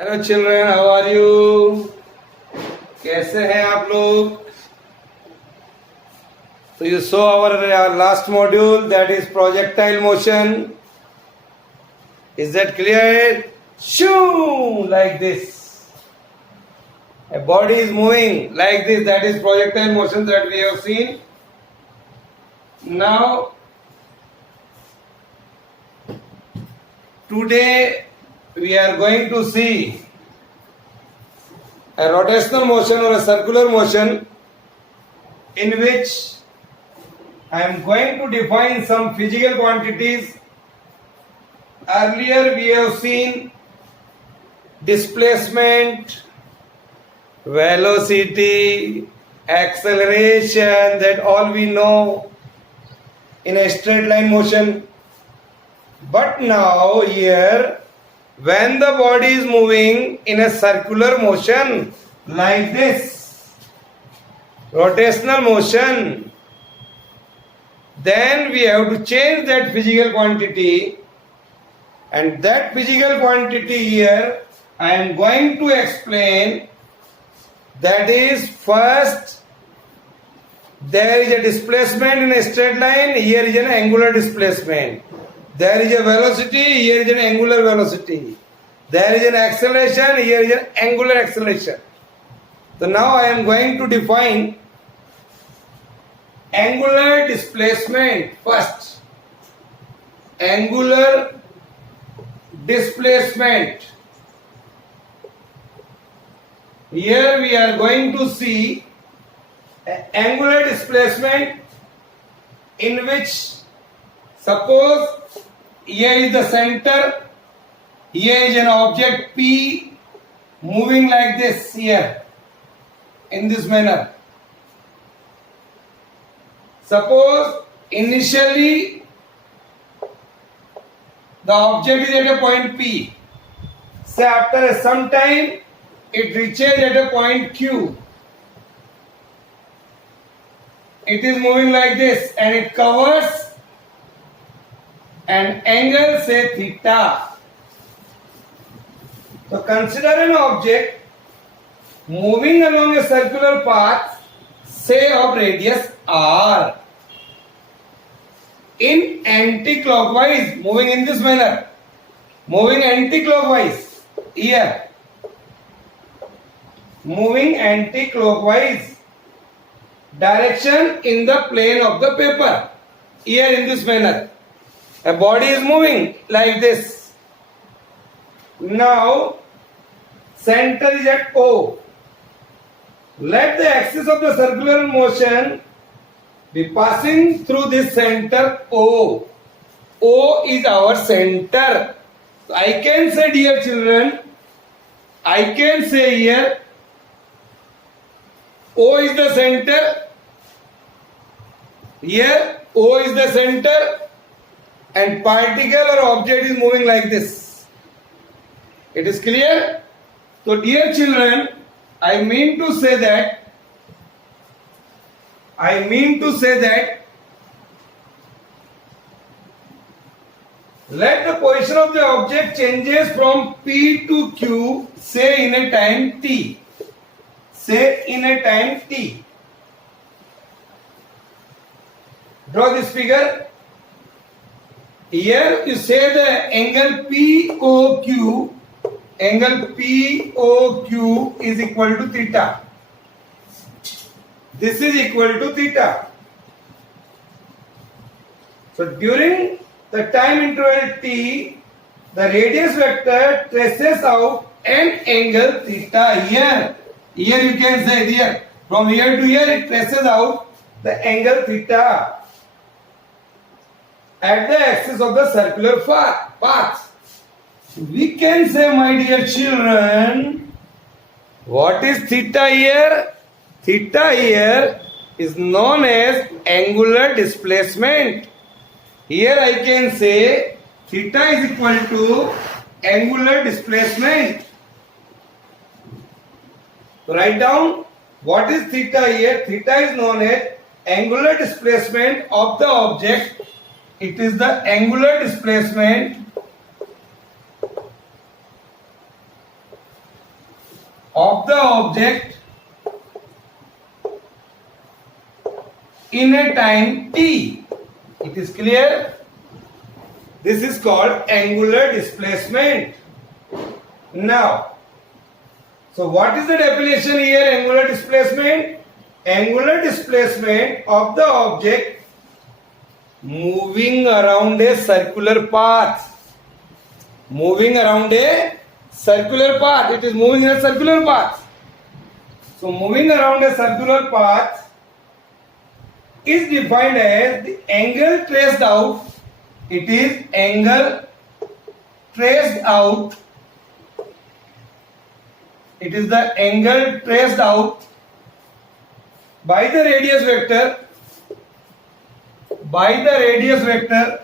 Hello children, how are you? कैसे हैं आप लोग? तो you so our last module, that is projectile motion. Is that clear? Shoo, like this. A body is moving like this, that is projectile motion that we have seen. Now today we are going to see a rotational motion or a circular motion in which I am going to define some physical quantities. Earlier we have seen displacement, velocity, acceleration, that all we know in a straight line motion. But now here, when the body is moving in a circular motion like this, rotational motion, then we have to change that physical quantity, and that physical quantity here I am going to explain. That is, first there is a displacement in a straight line, here is an angular displacement. There is a velocity, here is an angular velocity. There is an acceleration, here is an angular acceleration. So now I am going to define angular displacement first. Angular displacement. Here we are going to see angular displacement in which, suppose here is the center, here is an object P moving like this here in this manner. Suppose initially the object is at a point P. Say after some time it reaches at a point Q. It is moving like this and it covers an angle, say theta. So consider an object moving along a circular path, say of radius r, in anti-clockwise, moving in this manner, moving anti-clockwise here, moving anti-clockwise direction in the plane of the paper, here in this manner. A body is moving like this. Now center is at O. Let the axis of the circular motion be passing through this center O. O is our center. So I can say, dear children, I can say here O is the center. Here O is the center and particle or object is moving like this. It is clear? So dear children, I mean to say that let the position of the object changes from P to Q, say in a time t. Say in a time t. Draw this figure. Here you say the angle POQ. Angle POQ is equal to theta. This is equal to theta. So during the time interval t, the radius vector traces out an angle theta here. Here you can say here, from here to here it traces out the angle theta at the axis of the circular path. We can say, my dear children, what is theta here? Theta here is known as angular displacement. Here I can say theta is equal to angular displacement. So write down what is theta here. Theta is known as angular displacement of the object. It is the angular displacement of the object in a time t. It is clear? This is called angular displacement. Now, so what is the definition here? Angular displacement? Angular displacement of the object moving around a circular path. Moving around a circular path. It is moving in a circular path. So moving around a circular path is defined as the angle traced out. It is angle traced out. It is the angle traced out by the radius vector. By the radius vector.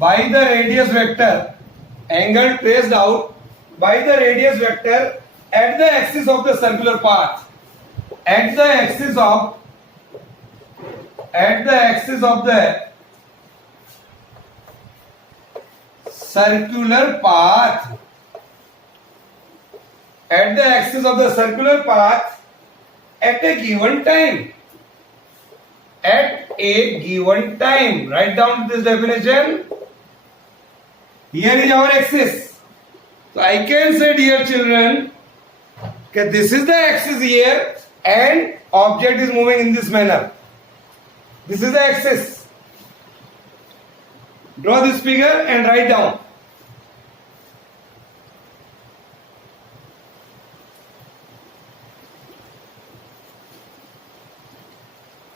By the radius vector. Angle traced out by the radius vector at the axis of the circular path. At the axis of the circular path. At the axis of the circular path at a given time. At a given time. Write down this definition. Here is our axis. So I can say, dear children, that this is the axis here and object is moving in this manner. This is the axis. Draw this figure and write down.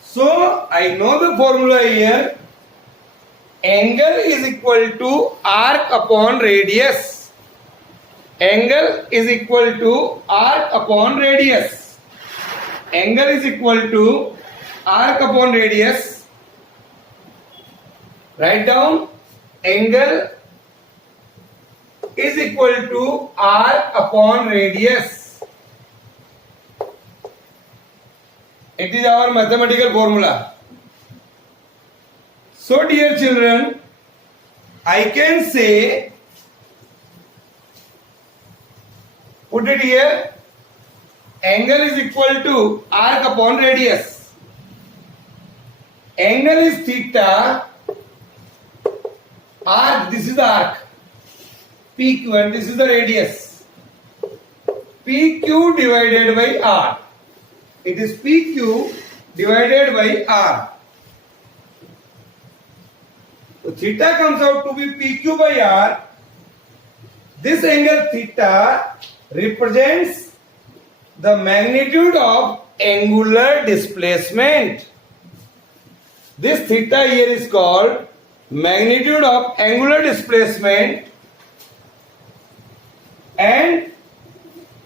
So I know the formula here. Angle is equal to arc upon radius. Angle is equal to arc upon radius. Angle is equal to arc upon radius. Write down. Angle is equal to arc upon radius. It is our mathematical formula. So dear children, I can say, put it here, angle is equal to arc upon radius. Angle is theta, arc, this is the arc, PQ and this is the radius. PQ divided by R. It is PQ divided by R. So theta comes out to be PQ by R. This angle theta represents the magnitude of angular displacement. This theta here is called magnitude of angular displacement, and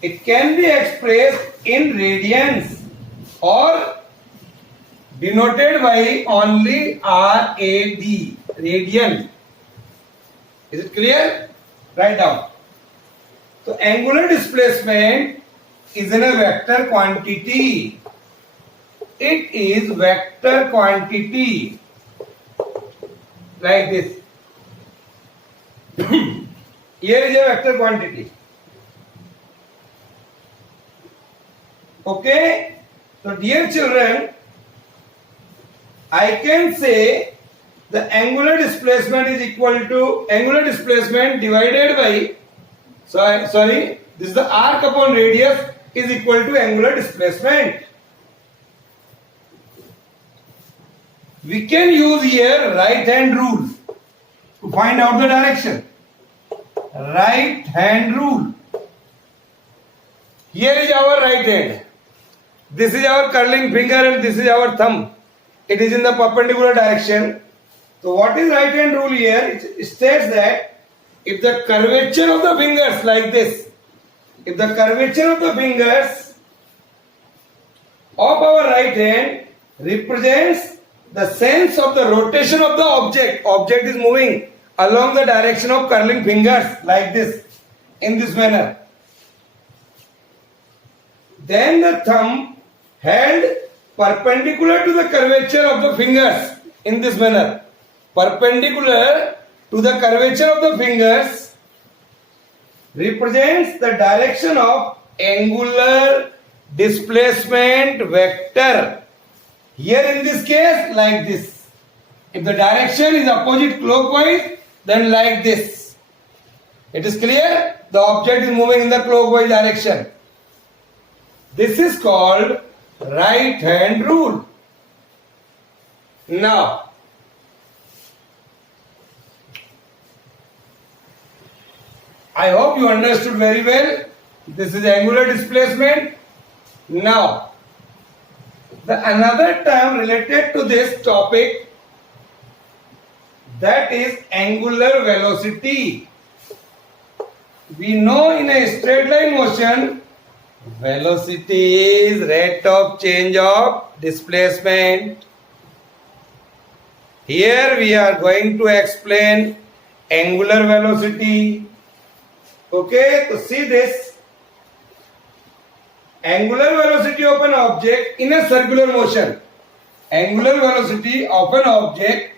it can be expressed in radians or denoted by only RAD, radian. Is it clear? Write down. So angular displacement is in a vector quantity. It is vector quantity like this. Here is a vector quantity. Okay? So dear children, I can say the angular displacement is equal to angular displacement divided by, sorry, this is the arc upon radius is equal to angular displacement. We can use here right hand rule to find out the direction. Right hand rule. Here is our right hand. This is our curling finger and this is our thumb. It is in the perpendicular direction. So what is right hand rule here? It states that if the curvature of the fingers like this, if the curvature of the fingers of our right hand represents the sense of the rotation of the object is moving along the direction of curling fingers like this, in this manner, then the thumb held perpendicular to the curvature of the fingers in this manner, perpendicular to the curvature of the fingers represents the direction of angular displacement vector. Here in this case, like this. If the direction is opposite clockwise, then like this. It is clear? The object is moving in the clockwise direction. This is called right hand rule. Now, I hope you understood very well. This is angular displacement. Now, another term related to this topic, that is angular velocity. We know in a straight line motion, velocity is rate of change of displacement. Here we are going to explain angular velocity. Okay, to see this, angular velocity of an object in a circular motion. Angular velocity of an object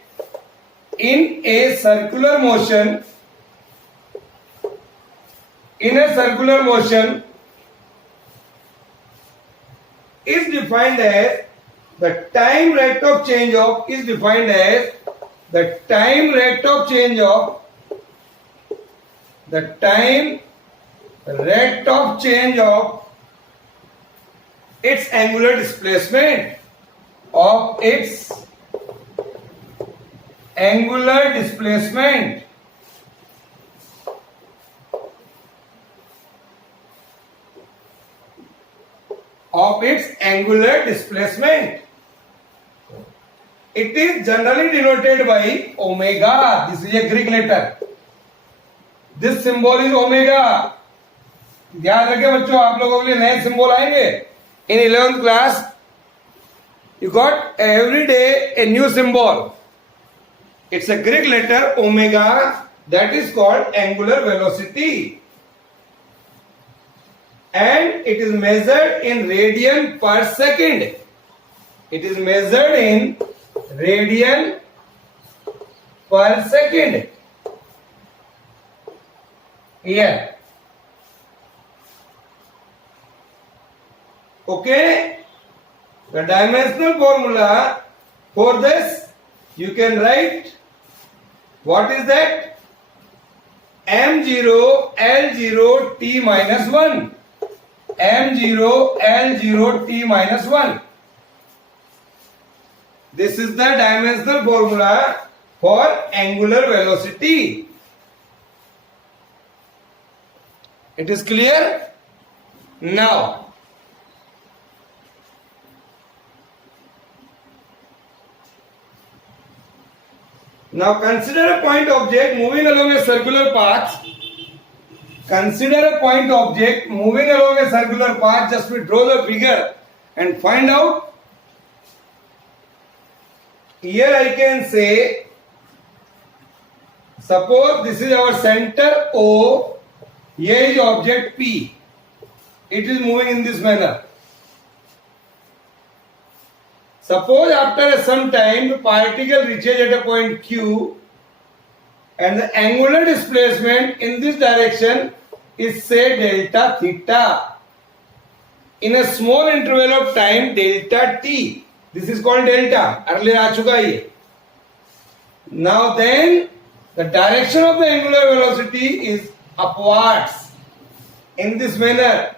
in a circular motion. In a circular motion is defined as the time rate of change of its angular displacement of its angular displacement. It is generally denoted by omega. This is a Greek letter. This symbol is omega. ध्यान रखें बच्चों, आप लोगों के लिए नए symbol आएंगे. In 11th class, you got every day a new symbol. It's a Greek letter omega, that is called angular velocity. And it is measured in radian per second. It is measured in radian per second. Here. Okay. The dimensional formula for this, you can write, what is that? M0 L0 T minus 1. M0 L0 T minus 1. This is the dimensional formula for angular velocity. It is clear? Now, consider a point object moving along a circular path. Consider a point object moving along a circular path. Just we draw the figure and find out. Here I can say, suppose this is our center O. Here is object P. It is moving in this manner. Suppose after some time the particle reaches at a point Q and the angular displacement in this direction is say delta theta. In a small interval of time delta t. This is called delta. Earlier aa chuka hai. Now then the direction of the angular velocity is upwards. In this manner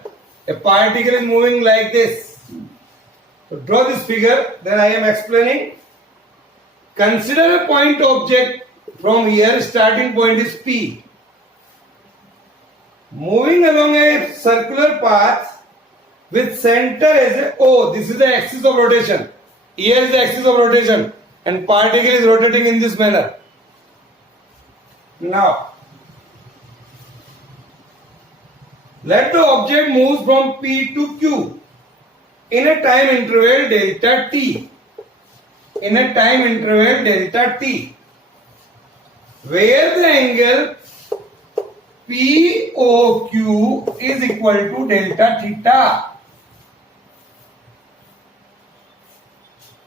a particle is moving like this. So draw this figure, then I am explaining. Consider a point object from here, starting point is P. Moving along a circular path with center as a O. This is the axis of rotation. Here is the axis of rotation and particle is rotating in this manner. Now, let the object move from P to Q. In a time interval delta t. Where the angle POQ is equal to delta theta.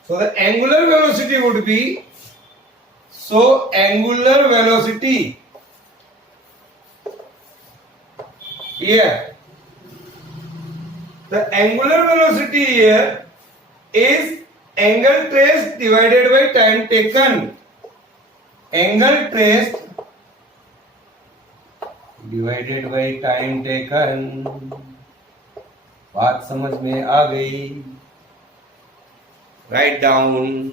So the angular velocity would be, here. The angular velocity here is angle traced divided by time taken. Angle traced divided by time taken. बात समझ में आ गई? Write down.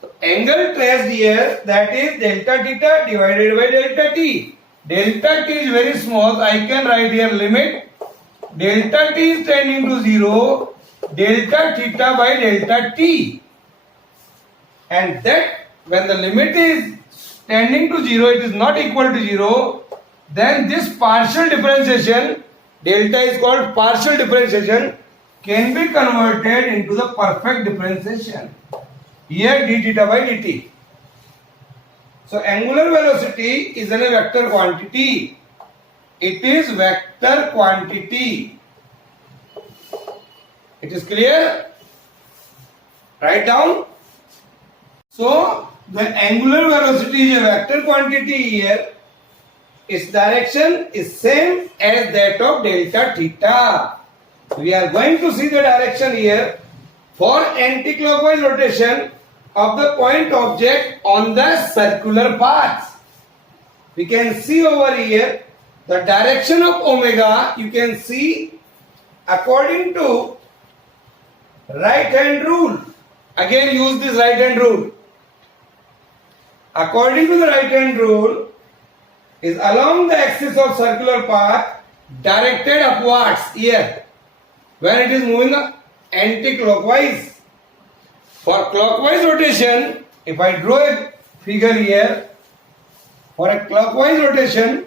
So angle traced here, that is delta theta divided by delta t. Delta t is very small. I can write here limit. Delta t is tending to 0. Delta theta by delta t. And that when the limit is tending to 0, it is not equal to 0. Then this partial differentiation, delta is called partial differentiation, can be converted into the perfect differentiation. Here d theta by dt. So angular velocity is a vector quantity. It is vector quantity. It is clear? Write down. So the angular velocity is a vector quantity here. Its direction is same as that of delta theta. We are going to see the direction here for anti-clockwise rotation of the point object on the circular path. We can see over here the direction of omega. You can see according to right hand rule. Again use this right hand rule. According to the right hand rule is along the axis of circular path directed upwards here when it is moving anti-clockwise. For clockwise rotation, if I draw a figure here, for a clockwise rotation,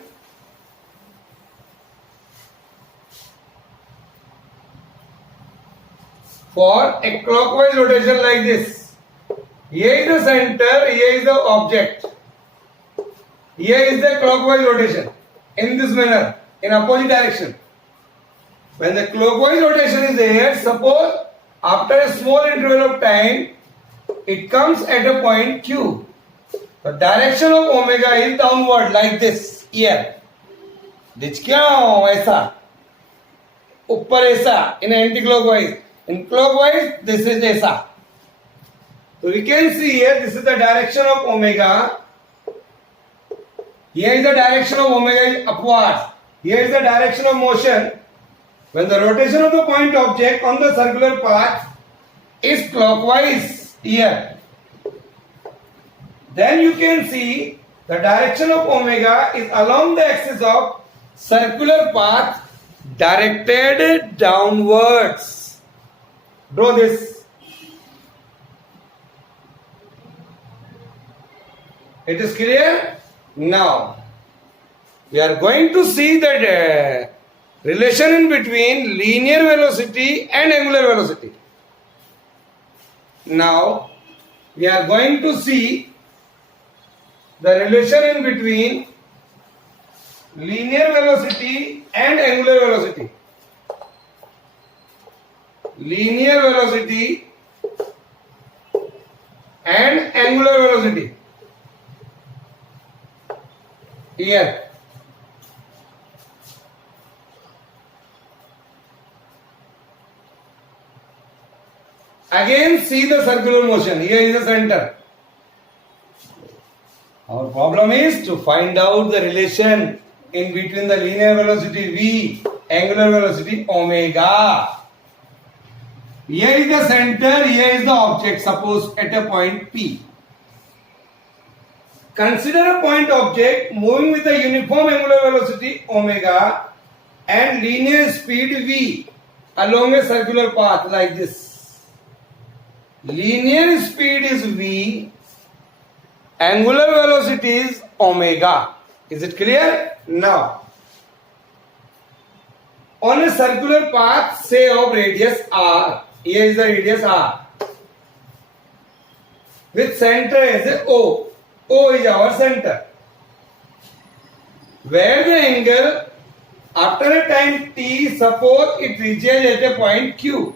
like this, here is the center, here is the object, here is the clockwise rotation in this manner, in opposite direction. When the clockwise rotation is there, suppose after a small interval of time, it comes at a point Q. The direction of omega is downward like this here. This क्यों ऐसा? ऊपर ऐसा in anti-clockwise. In clockwise, this is ऐसा. So we can see here, this is the direction of omega. Here is the direction of omega is upwards. Here is the direction of motion. When the rotation of the point object on the circular path is clockwise here, then you can see the direction of omega is along the axis of circular path directed downwards. Draw this. It is clear? Now, we are going to see that relation in between linear velocity and angular velocity. Now, we are going to see the relation in between linear velocity and angular velocity. Linear velocity and angular velocity. Here. Again see the circular motion. Here is the center. Our problem is to find out the relation in between the linear velocity v, angular velocity omega. Here is the center, here is the object, suppose at a point P. Consider a point object moving with a uniform angular velocity omega and linear speed v along a circular path like this. Linear speed is v, angular velocity is omega. Is it clear? Now, on a circular path, say of radius r, here is the radius r, with center as a O. O is our center. Where the angle after a time t, suppose it reaches at a point Q.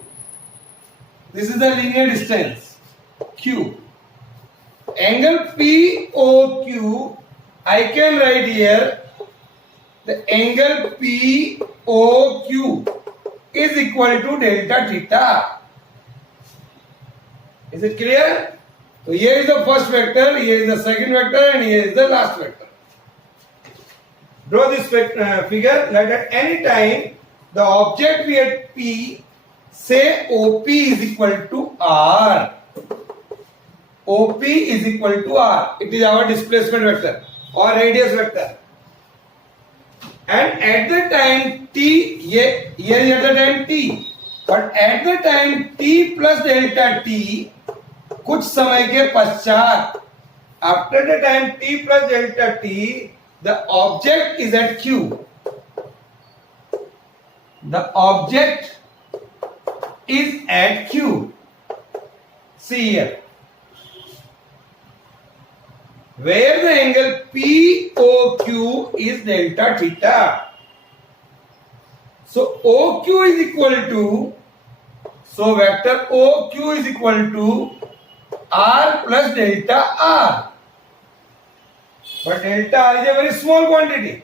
This is the linear distance Q. Angle POQ I can write here the angle POQ is equal to delta theta. Is it clear? So here is the first vector, here is the second vector, and here is the last vector. Draw this figure that at any time the object we at P, say OP is equal to R. OP is equal to R. It is our displacement vector or radius vector. And at the time T, here is at the time T. But at the time T plus delta T, कुछ समय के पश्चात, after the time T plus delta T, the object is at Q. The object is at Q. See here. Where the angle POQ is delta theta. So OQ is equal to, so vector OQ is equal to R plus delta R. But delta R is a very small quantity.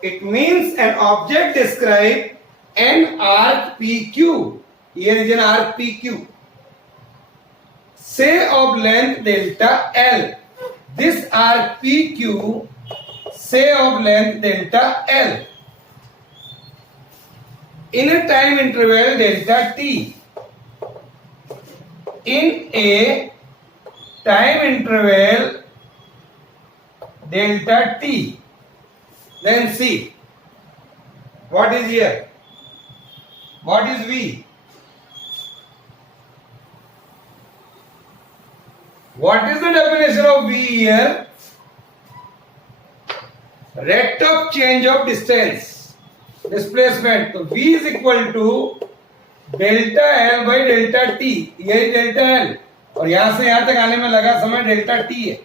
It means an object described an arc PQ. Here is an arc PQ. Say of length delta L. This arc PQ, say of length delta L. In a time interval delta T. In a time interval delta T. Then see. What is here? What is V? What is the definition of V here? Rate of change of distance, displacement. So V is equal to delta L by delta T. यही delta L और यहां से यहां तक आने में लगा समय delta T है.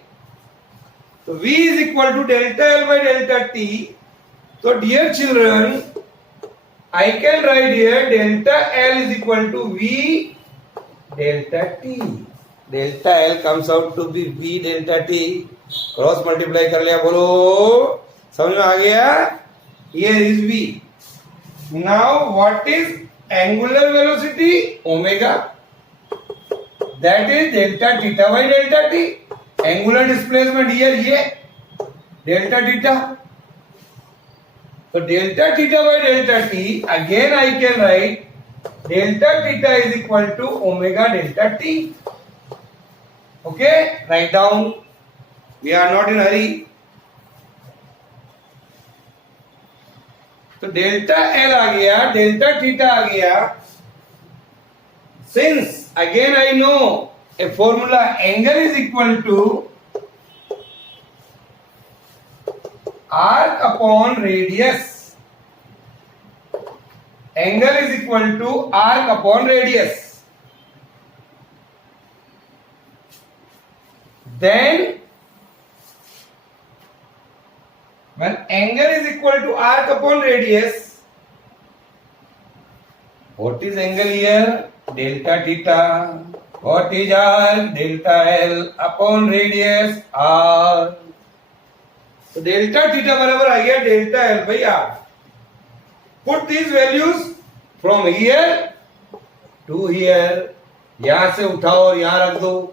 So V is equal to delta L by delta T. So dear children, I can write here delta L is equal to V delta T. Delta L comes out to be V delta T. Cross multiply कर लिया, बोलो समझ में आ गया? Here is V. Now what is angular velocity? Omega. That is delta theta by delta T. Angular displacement here ये delta theta. So delta theta by delta T, again I can write delta theta is equal to omega delta T. Okay, write down. We are not in a hurry. तो delta L आ गया, delta theta आ गया. Since again I know a formula, angle is equal to arc upon radius. Angle is equal to arc upon radius. Then when angle is equal to arc upon radius, what is angle here? Delta theta. What is arc? Delta L upon radius R. So delta theta बराबर आ गया delta L by R. Put these values from here to here. यहाँ से उठाओ और यहाँ रख दो.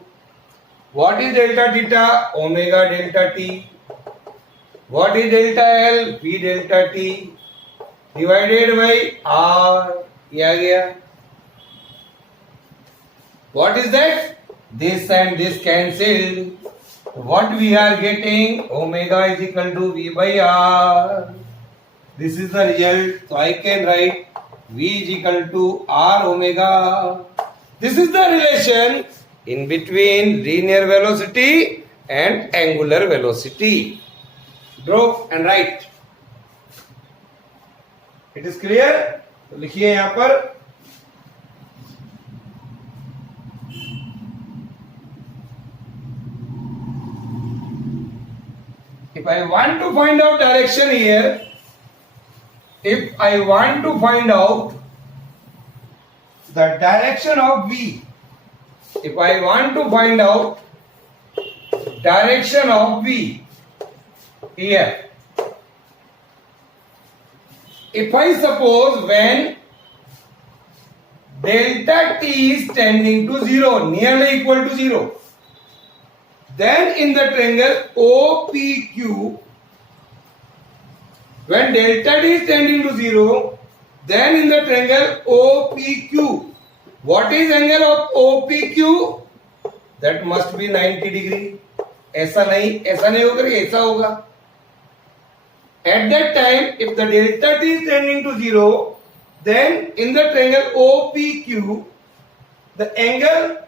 What is delta theta? Omega delta T. What is delta L? V delta T divided by R. ये आ गया. What is that? This and this cancelled. What we are getting? Omega is equal to V by R. This is the result. So I can write V is equal to R omega. This is the relation in between linear velocity and angular velocity. Draw and write. It is clear? तो लिखिए यहां पर if I want to find out direction here, if I want to find out the direction of V, if I want to find out direction of V here, if I suppose when delta t is tending to 0, nearly equal to 0, then in the triangle OPQ, when delta t is tending to 0, then in the triangle OPQ, what is angle of OPQ? That must be 90 degree. ऐसा नहीं होगा, ऐसा होगा. At that time, if the delta t is tending to 0, then in the triangle OPQ, the angle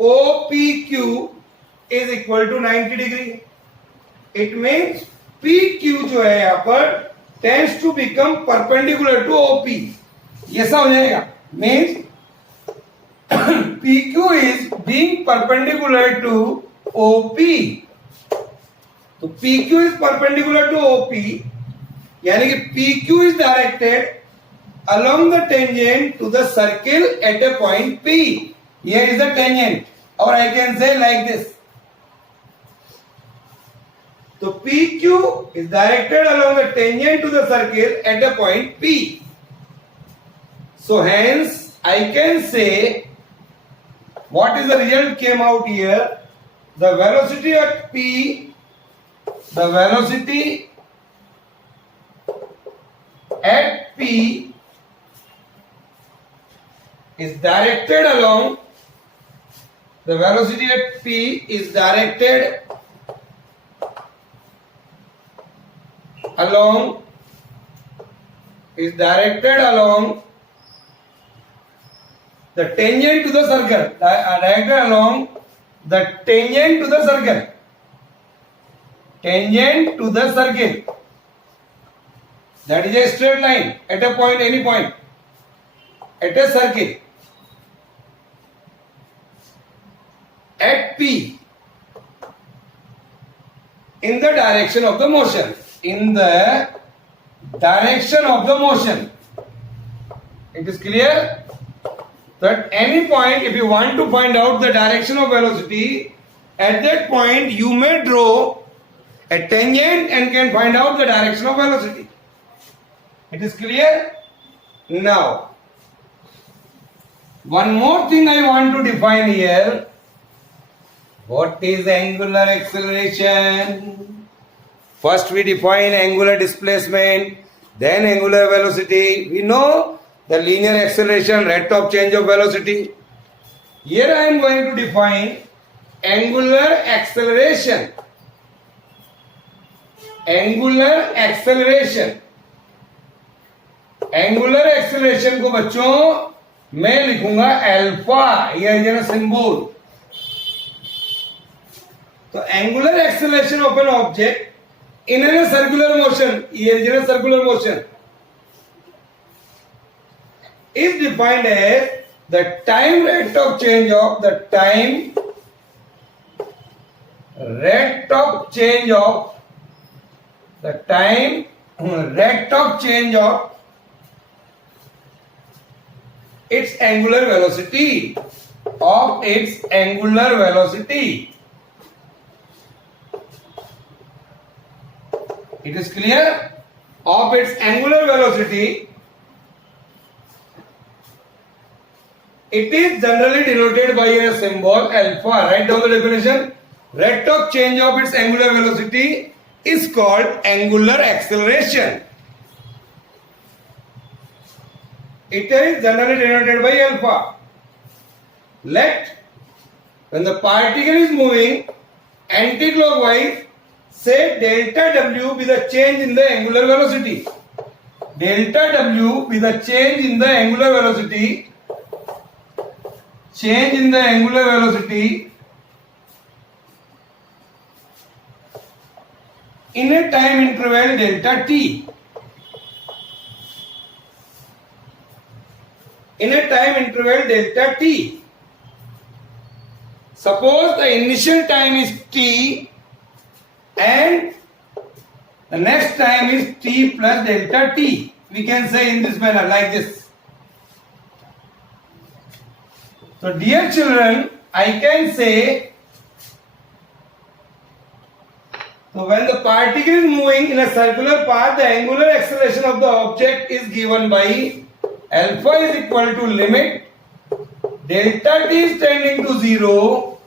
OPQ is equal to 90 degree. It means PQ जो है यहाँ पर tends to become perpendicular to OP. ये ऐसा हो जाएगा. Means PQ is being perpendicular to OP. तो PQ is perpendicular to OP, यानी कि PQ is directed along the tangent to the circle at a point P. Here is the tangent, or I can say like this. So PQ is directed along the tangent to the circle at a point P. So hence I can say what is the result came out here. The velocity at P, the velocity at P is directed along, the velocity at P is directed along the tangent to the circle, directed along the tangent to the circle, tangent to the circle, that is a straight line at a point, any point, at a circle, at P, in the direction of the motion, in the direction of the motion. It is clear that any point, if you want to find out the direction of velocity, at that point you may draw a tangent and can find out the direction of velocity. It is clear? Now, one more thing I want to define here. What is angular acceleration? First we define angular displacement, then angular velocity. We know the linear acceleration, rate of change of velocity. Here I am going to define angular acceleration. Angular acceleration. Angular acceleration को बच्चों मैं लिखूंगा alpha, ये है ना symbol. तो angular acceleration of an object in a circular motion, ये है ना circular motion, is defined as the time rate of change of the time rate of change of the time rate of change of its angular velocity, of its angular velocity. It is clear? Of its angular velocity. It is generally denoted by a symbol alpha. Write down the definition. Rate of change of its angular velocity is called angular acceleration. It is generally denoted by alpha. Let, when the particle is moving anti-clockwise, say delta W be the change in the angular velocity. Delta W be the change in the angular velocity. Change in the angular velocity in a time interval delta t. In a time interval delta t. Suppose the initial time is t and the next time is t plus delta t. We can say in this manner like this. So dear children, I can say So when the particle is moving in a circular path, the angular acceleration of the object is given by alpha is equal to limit delta t is tending to 0.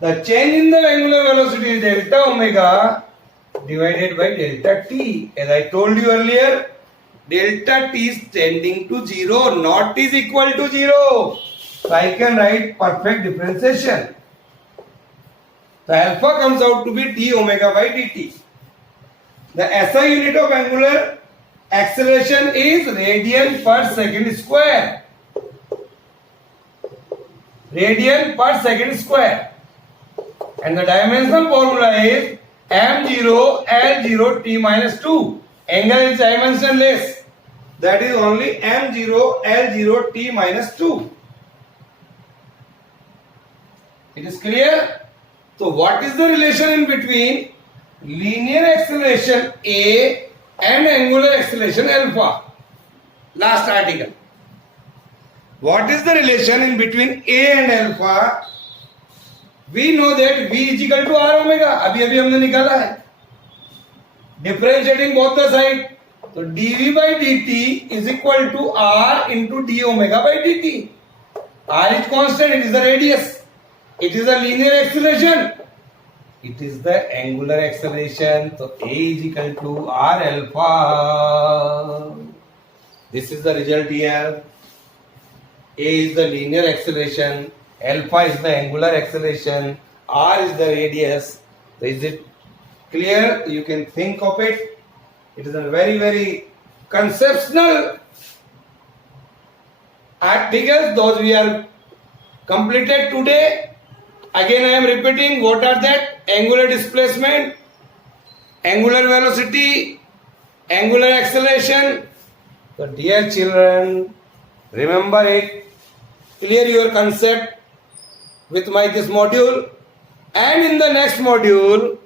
The change in the angular velocity is delta omega divided by delta t. As I told you earlier, delta t is tending to 0, not is equal to 0. So I can write perfect differentiation. The alpha comes out to be d omega by dt. The SI unit of angular acceleration is radian per second square. Radian per second square. And the dimensional formula is m0 L0 t minus 2. Angle is dimensionless. That is only m0 L0 t minus 2. It is clear? So what is the relation in between linear acceleration A and angular acceleration alpha? Last article. What is the relation in between A and alpha? We know that V is equal to R omega. अभी हमने निकाला है. Differentiating both the side. So dV by dt is equal to R into d omega by dt. R is constant. It is the radius. It is a linear acceleration. It is the angular acceleration. So A is equal to R alpha. This is the result here. A is the linear acceleration. Alpha is the angular acceleration. R is the radius. So is it clear? You can think of it. It is a very, very conceptual articles. Those we are completed today. Again I am repeating what are that? Angular displacement, angular velocity, angular acceleration. So dear children, remember it, clear your concept with this module, and in the next module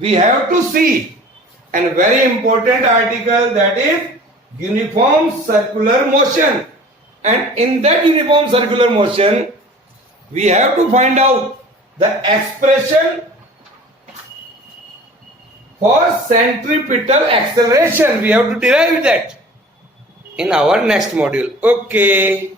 we have to see a very important article, that is uniform circular motion, and in that uniform circular motion we have to find out the expression for centripetal acceleration. We have to derive that in our next module. Okay.